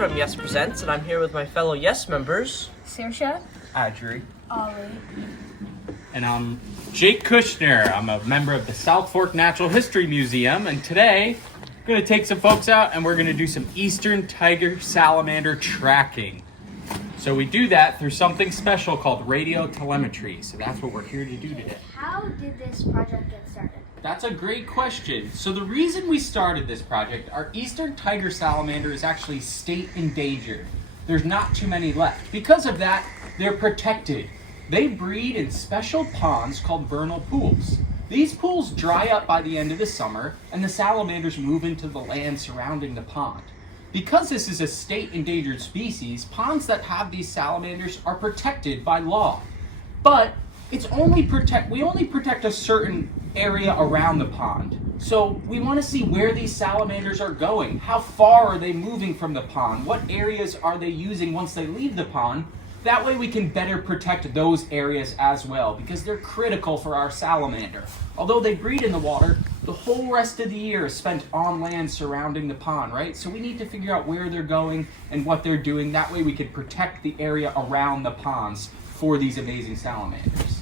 from Yes Presents, and I'm here with my fellow Yes members, Saoirse, Adrie. Ollie. And I'm Jake Kushner. I'm a member of the South Fork Natural History Museum, and today I'm going to take some folks out and we're going to do some eastern tiger salamander tracking. So we do that through something special called radio telemetry. So that's what we're here to do today. How did this project get started? That's a great question. So the reason we started this project, our eastern tiger salamander is actually state endangered. There's not too many left. Because of that, they're protected. They breed in special ponds called vernal pools. These pools dry up by the end of the summer, and the salamanders move into the land surrounding the pond. Because this is a state endangered species, ponds that have these salamanders are protected by law. But we only protect a certain area around the pond. So we want to see where these salamanders are going. How far are they moving from the pond? What areas are they using once they leave the pond? That way we can better protect those areas as well, because they're critical for our salamander. Although they breed in the water, the whole rest of the year is spent on land surrounding the pond, right? So we need to figure out where they're going and what they're doing. That way we can protect the area around the ponds for these amazing salamanders.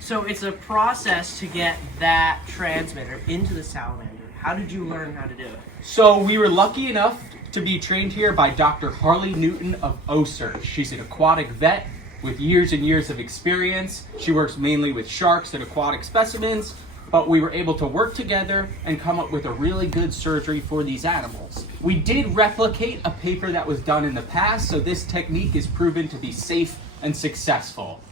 So it's a process to get that transmitter into the salamander. How did you learn how to do it? So we were lucky enough to be trained here by Dr. Harley Newton of OSER. She's an aquatic vet with years and years of experience. She works mainly with sharks and aquatic specimens, but we were able to work together and come up with a really good surgery for these animals. We did replicate a paper that was done in the past, so this technique is proven to be safe and successful.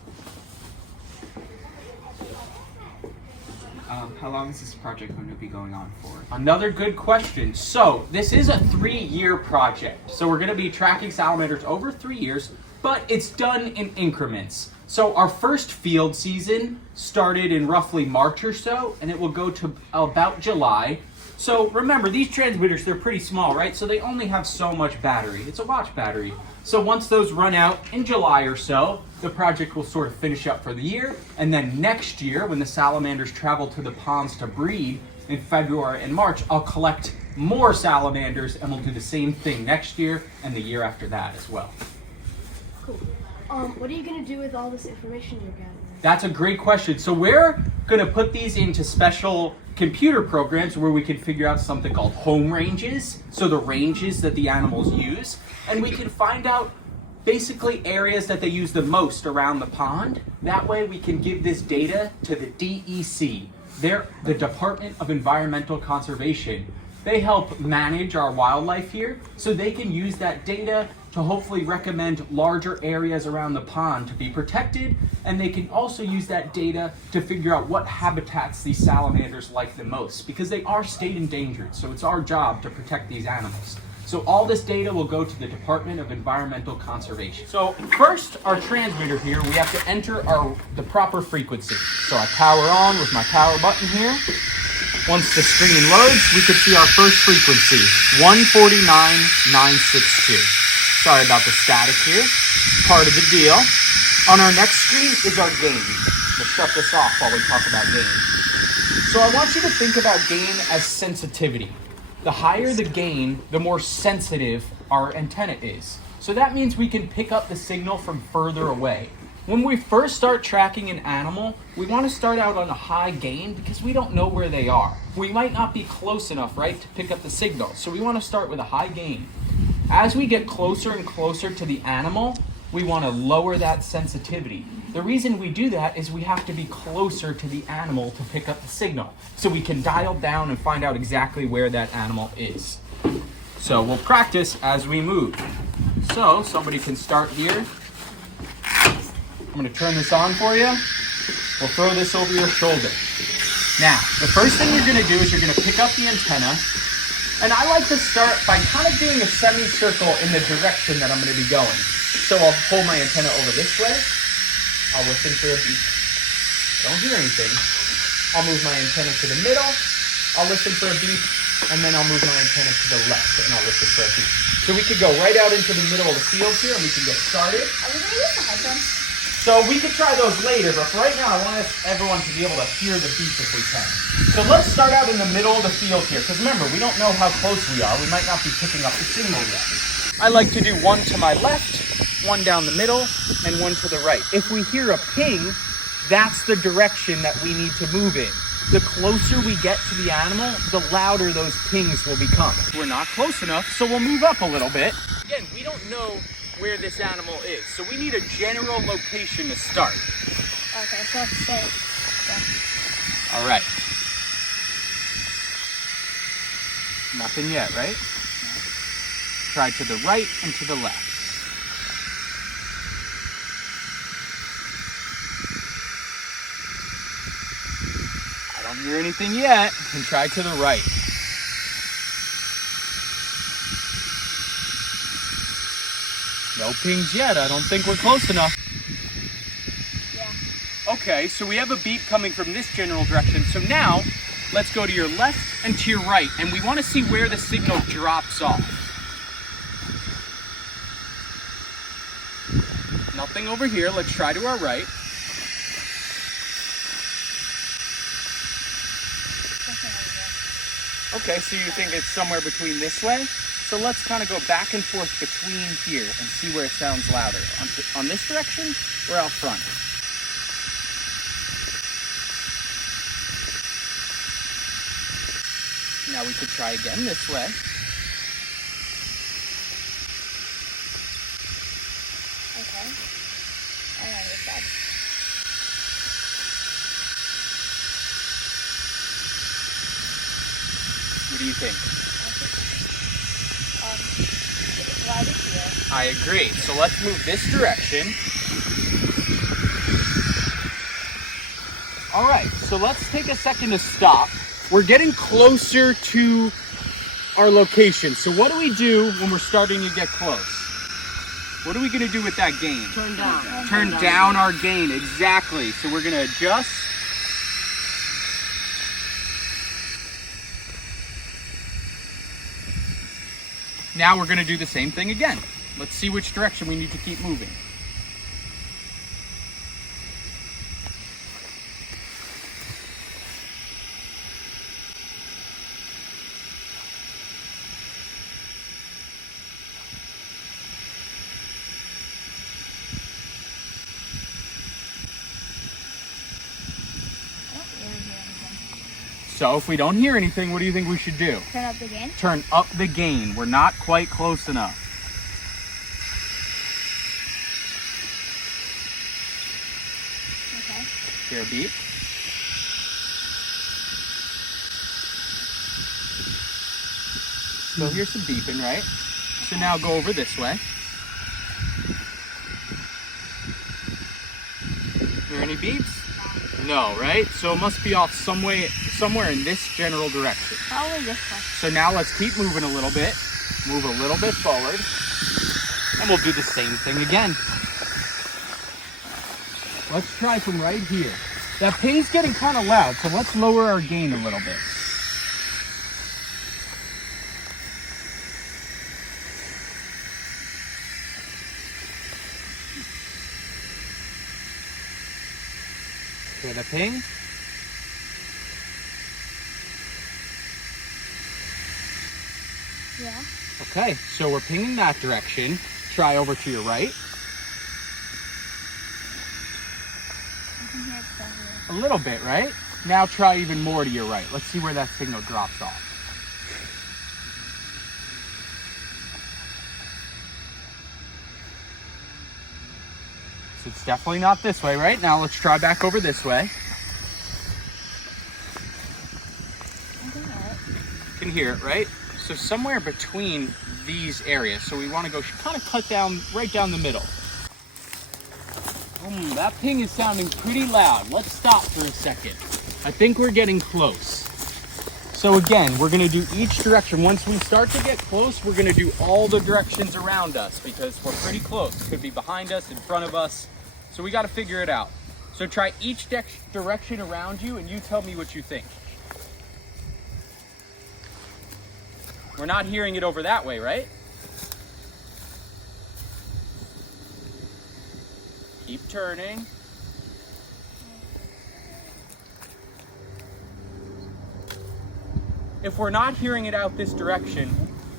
How long is this project going to be going on for? Another good question. So this is a 3-year project. So we're going to be tracking salamanders over 3 years, but it's done in increments. So our first field season started in roughly March or so, and it will go to about July. So remember, these transmitters, they're pretty small, right? So they only have so much battery. It's a watch battery. So once those run out in July or so, the project will sort of finish up for the year. And then next year, when the salamanders travel to the ponds to breed in February and March, I'll collect more salamanders and we'll do the same thing next year and the year after that as well. Cool. What are you going to do with all this information you're gathering? That's a great question. So we're going to put these into special computer programs where we can figure out something called home ranges, so the ranges that the animals use, and we can find out basically areas that they use the most around the pond. That way we can give this data to the DEC. They're the Department of Environmental Conservation. They help manage our wildlife here, so they can use that data to hopefully recommend larger areas around the pond to be protected, and they can also use that data to figure out what habitats these salamanders like the most, because they are state endangered, so it's our job to protect these animals. So all this data will go to the Department of Environmental Conservation. So first, our transmitter here, we have to enter the proper frequency. So I power on with my power button here. Once the screen loads, we can see our first frequency, 149.962. Sorry about the static here, part of the deal. On our next screen is our gain. We'll shut this off while we talk about gain. So I want you to think about gain as sensitivity. The higher the gain, the more sensitive our antenna is. So that means we can pick up the signal from further away. When we first start tracking an animal, we want to start out on a high gain because we don't know where they are. We might not be close enough, right, to pick up the signal. So we want to start with a high gain. As we get closer and closer to the animal, we want to lower that sensitivity. The reason we do that is we have to be closer to the animal to pick up the signal, so we can dial down and find out exactly where that animal is. So we'll practice as we move. So somebody can start here. I'm going to turn this on for you. We'll throw this over your shoulder. Now, the first thing you're going to do is you're going to pick up the antenna. And I like to start by kind of doing a semicircle in the direction that I'm going to be going. So I'll hold my antenna over this way. I'll listen for a beep. Don't hear anything. I'll move my antenna to the middle. I'll listen for a beep. And then I'll move my antenna to the left and I'll listen for a beep. So we could go right out into the middle of the field here and we can get started. Are we going to use the headphones? So we could try those later, but for right now, I want everyone to be able to hear the beep if we can. So let's start out in the middle of the field here, because remember, we don't know how close we are. We might not be picking up the signal yet. I like to do one to my left, one down the middle, and one to the right. If we hear a ping, that's the direction that we need to move in. The closer we get to the animal, the louder those pings will become. We're not close enough, so we'll move up a little bit. Again, we don't know where this animal is, so we need a general location to start. Okay, so let's say. All right. Nothing yet, right? Try to the right and to the left. I don't hear anything yet. And try to the right. No pings yet. I don't think we're close enough. Yeah. Okay, so we have a beep coming from this general direction. So now, let's go to your left and to your right. And we want to see where the signal drops off. Nothing over here. Let's try to our right. Okay, so you think it's somewhere between this way? So let's kind of go back and forth between here and see where it sounds louder. On this direction or out front? Now we could try again this way. Okay. I understand. What do you think? It's louder here. I agree. So let's move this direction. All right, so let's take a second to stop. We're getting closer to our location. So what do we do when we're starting to get close? What are we gonna do with that gain? Turn down. Turn down our gain, exactly. So we're gonna adjust. Now we're gonna do the same thing again. Let's see which direction we need to keep moving. I don't really hear anything. So if we don't hear anything, what do you think we should do? Turn up the gain. Turn up the gain. We're not quite close enough. Okay. Hear a beep? So here's some beeping, right? So now go over this way. Hear any beeps? No, right? So it must be off somewhere in this general direction. Probably this one. So now let's keep moving a little bit. Move a little bit forward. And we'll do the same thing again. Let's try from right here. That ping's getting kind of loud, so let's lower our gain a little bit. Hear the ping? Yeah. Okay, so we're pinging that direction. Try over to your right. I can hear it from here. A little bit, right? Now try even more to your right. Let's see where that signal drops off. So it's definitely not this way, right? Now let's try back over this way. I can hear it. You can hear it, right? So somewhere between these areas. So we want to go kind of cut down, right down the middle. That ping is sounding pretty loud. Let's stop for a second. I think we're getting close. So again, we're gonna do each direction. Once we start to get close, we're gonna do all the directions around us because we're pretty close. It could be behind us, in front of us. So we gotta figure it out. So try each direction around you and you tell me what you think. We're not hearing it over that way, right? Keep turning. If we're not hearing it out this direction,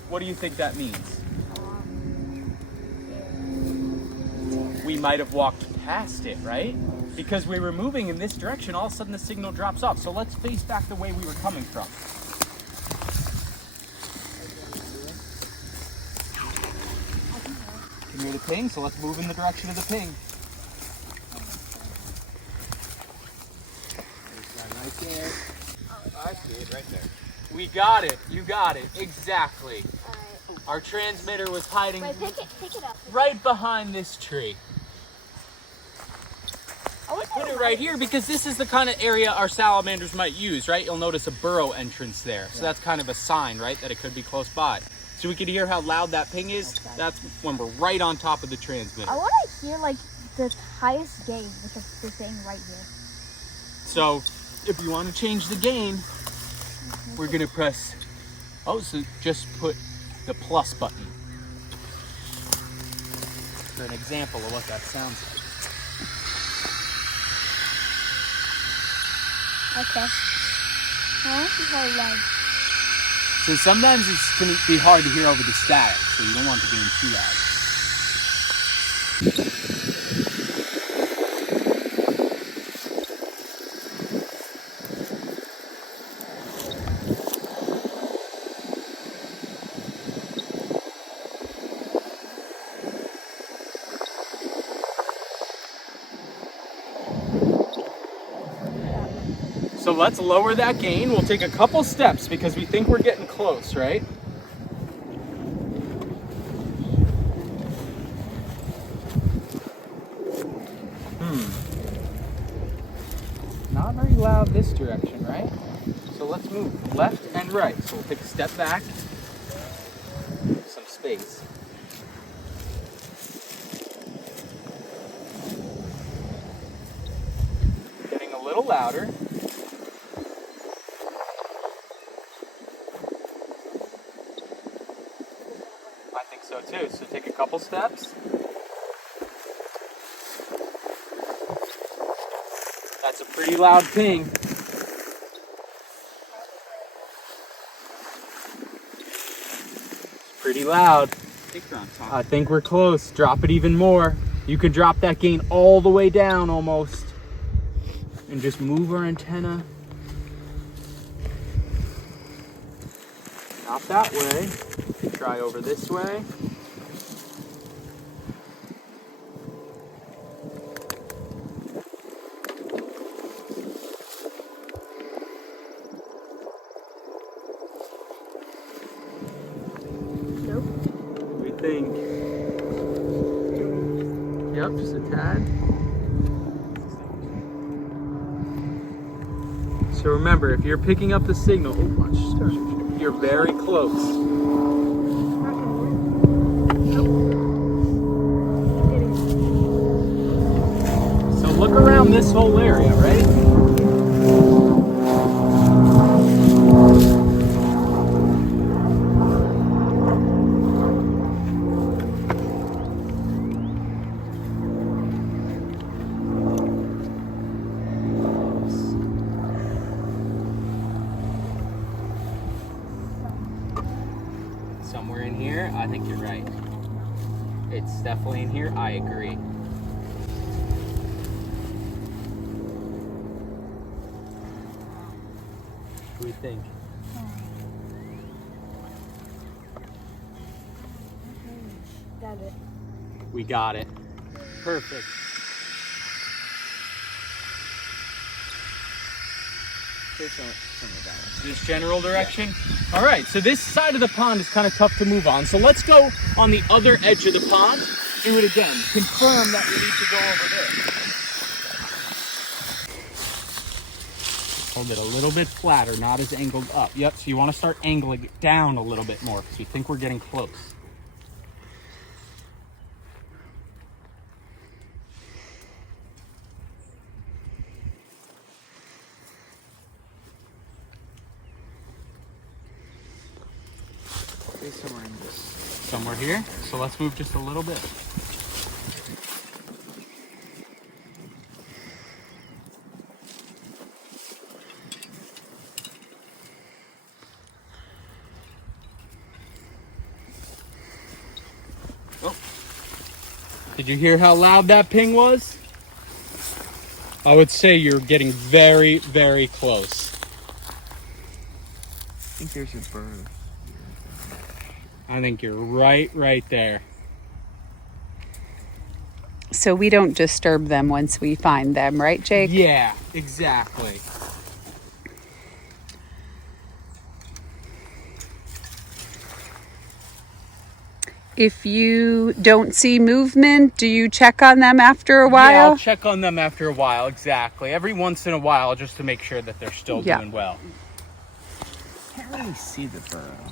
what do you think that means? We might have walked past it, right? Because we were moving in this direction, all of a sudden the signal drops off. So let's face back the way we were coming from. Can you hear the ping? So let's move in the direction of the ping. Right there. I see it right there. We got it. You got it. Exactly. Alright. Our transmitter was hiding Wait, pick it up. right behind this tree. I put it right here because this is the kind of area our salamanders might use, right? You'll notice a burrow entrance there. So that's kind of a sign, right, that it could be close by. So we could hear how loud that ping is. Okay. That's when we're right on top of the transmitter. I want to hear like the highest gain with the thing right here. So if you want to change the gain, we're going to press, so just put the plus button for an example of what that sounds like. Okay. I want to see how loud. So sometimes it's going to be hard to hear over the static, so you don't want the gain too loud. So let's lower that gain. We'll take a couple steps because we think we're getting close, right? Not very loud this direction, right? So let's move left and right. So we'll take a step back. Some space. Getting a little louder. I think so too. So take a couple steps. That's a pretty loud ping. It's pretty loud. I think we're close. Drop it even more. You can drop that gain all the way down almost. And just move our antenna. Not that way. Try over this way. Nope. What do you think? Yep, just a tad. So remember, if you're picking up the signal, you're very close. So look around this whole area, right? Somewhere in here, I think you're right. It's definitely in here, I agree. What do you think? Got it. We got it. Perfect. This general direction? All right, so this side of the pond is kind of tough to move on. So let's go on the other edge of the pond. Do it again. Confirm that we need to go over there. Hold it a little bit flatter, not as angled up. Yep, so you want to start angling it down a little bit more because we think we're getting close. Somewhere here. So let's move just a little bit. Did you hear how loud that ping was? I would say you're getting very, very close. I think there's a bird. I think you're right there. So we don't disturb them once we find them, right, Jake? Yeah, exactly. If you don't see movement, do you check on them after a Yeah, while? I'll check on them after a while, exactly. Every once in a while, just to make sure that they're still doing well. Can't really see the burrow.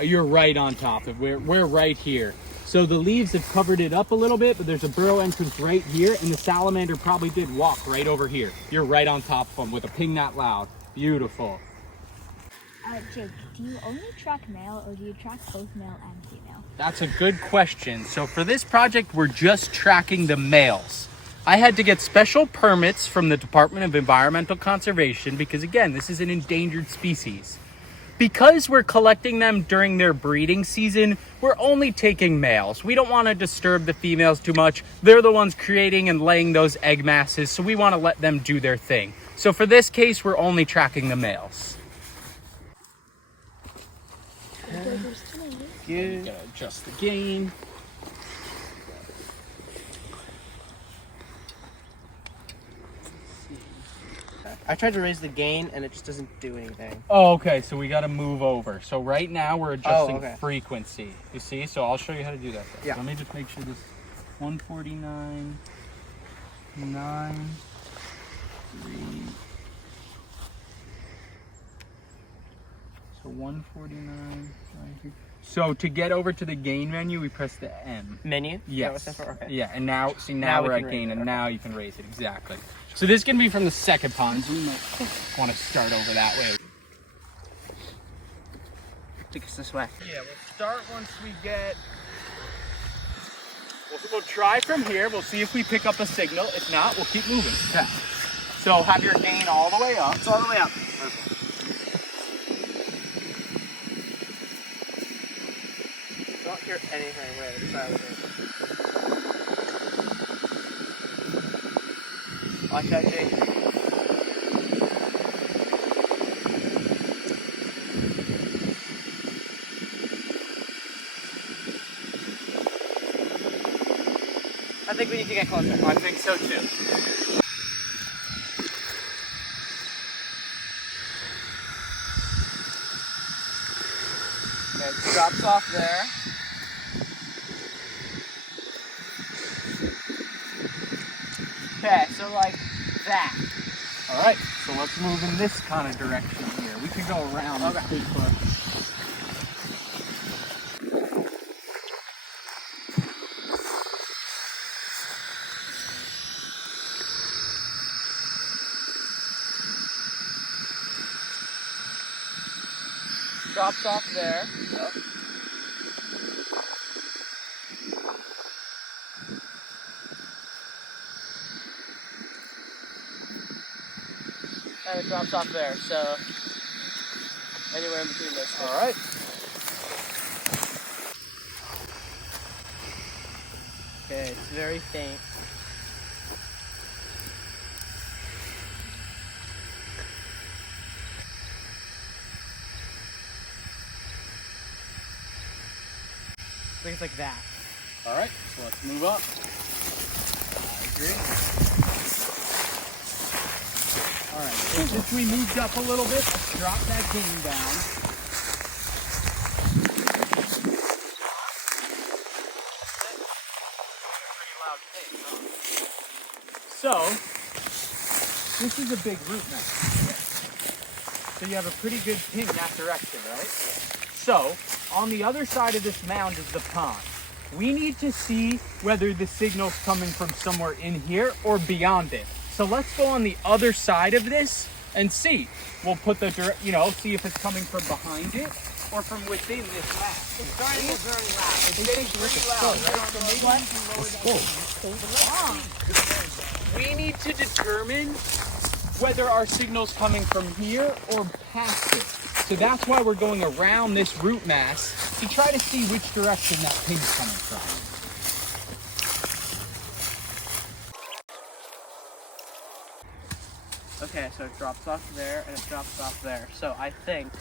You're right on top of it. We're right here. So the leaves have covered it up a little bit, but there's a burrow entrance right here, and the salamander probably did walk right over here. You're right on top of them with a ping that loud. Beautiful. Jake, do you only track male or do you track both male and female? That's a good question. So for this project, we're just tracking the males. I had to get special permits from the Department of Environmental Conservation because, again, this is an endangered species. Because we're collecting them during their breeding season, we're only taking males. We don't want to disturb the females too much. They're the ones creating and laying those egg masses, so we want to let them do their thing. So for this case, we're only tracking the males. Good. Gotta adjust the gain. I tried to raise the gain and it just doesn't do anything. Oh, okay, so we gotta move over. So right now we're adjusting okay. frequency. You see? So I'll show you how to do that. First. Yeah. Let me just make sure this 149, 9, 3. So 149, 93. So to get over to the gain menu, we press the M. Menu? Yes. Is that what that's for? Okay. Yeah, and now, see, Now now we we're can at raise gain, it, and okay. now you can raise it, exactly. So this can be from the second pond, so we might want to start over that way. Take us this way. Yeah, we'll start once we get... We'll try from here, we'll see if we pick up a signal. If not, we'll keep moving. Okay. So have your gain all the way up. It's all the way up. Perfect. Don't hear anything right at the side of the Watch out, Jake. I think we need to get closer. I think so too. Okay, it drops off there. Okay, so like that. All right, so let's move in this kind of direction here. We could go around this big bush. Drops off there. Yep. And it drops off there, so anywhere in between those. All right. Okay, it's very faint. I think it's like that. All right, so let's move up. Adrie. All right, so since we moved up a little bit, let's drop that gain down. So, this is a big root mass. So you have a pretty good ping that direction, right? So, on the other side of this mound is the pond. We need to see whether the signal's coming from somewhere in here or beyond it. So let's go on the other side of this and see. We'll put the, see if it's coming from behind it or from within this mass. It's starting to get very loud. It's getting pretty loud, right? So maybe we need to determine whether our signal's coming from here or past it. So that's why we're going around this root mass to try to see which direction that ping's coming from. Okay, so it drops off there and it drops off there. So I think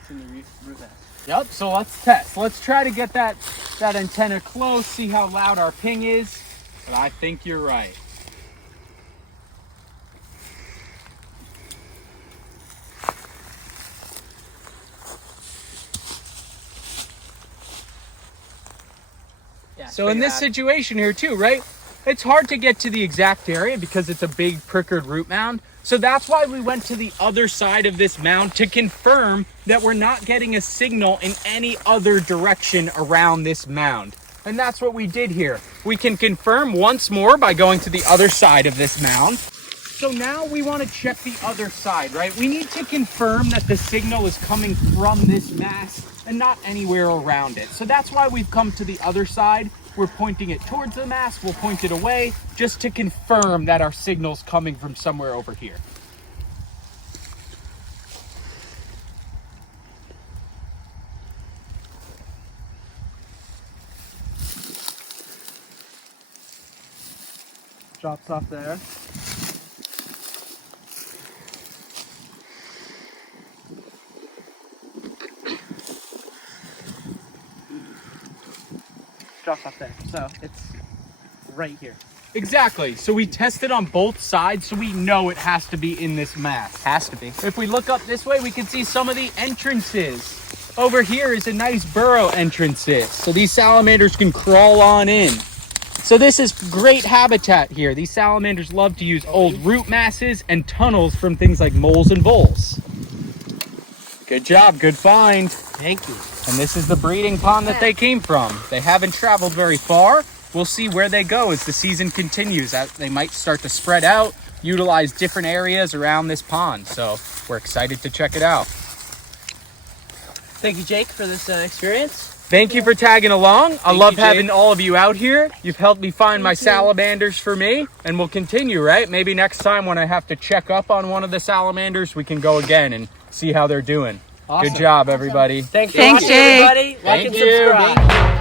it's in the root mass. Yep, so let's test. Let's try to get that antenna close, see how loud our ping is. But I think you're right. Yeah, So in this situation here too, right? It's hard to get to the exact area because it's a big prickered root mound. So that's why we went to the other side of this mound to confirm that we're not getting a signal in any other direction around this mound. And that's what we did here. We can confirm once more by going to the other side of this mound. So now we want to check the other side, right? We need to confirm that the signal is coming from this mass and not anywhere around it. So that's why we've come to the other side. We're pointing it towards the mass, we'll point it away, just to confirm that our signal's coming from somewhere over here. Drops off there. Drops off there. So it's right here. Exactly. So we tested on both sides, so we know it has to be in this mass. Has to be. If we look up this way, we can see some of the entrances. Over here is a nice burrow entrances. So these salamanders can crawl on in. So this is great habitat here. These salamanders love to use old root masses and tunnels from things like moles and voles. Good job, good find. Thank you. And this is the breeding pond that they came from. They haven't traveled very far. We'll see where they go as the season continues. They might start to spread out, utilize different areas around this pond. So we're excited to check it out. Thank you, Jake, for this experience. Thank you for tagging along. I love you, Jake. having all of you out here. You've helped me find my salamanders for me, and we'll continue, right? Maybe next time when I have to check up on one of the salamanders, we can go again and see how they're doing. Awesome. Good job, everybody. Thanks for Thanks, watching, Jake. everybody. Like and Thank you. subscribe.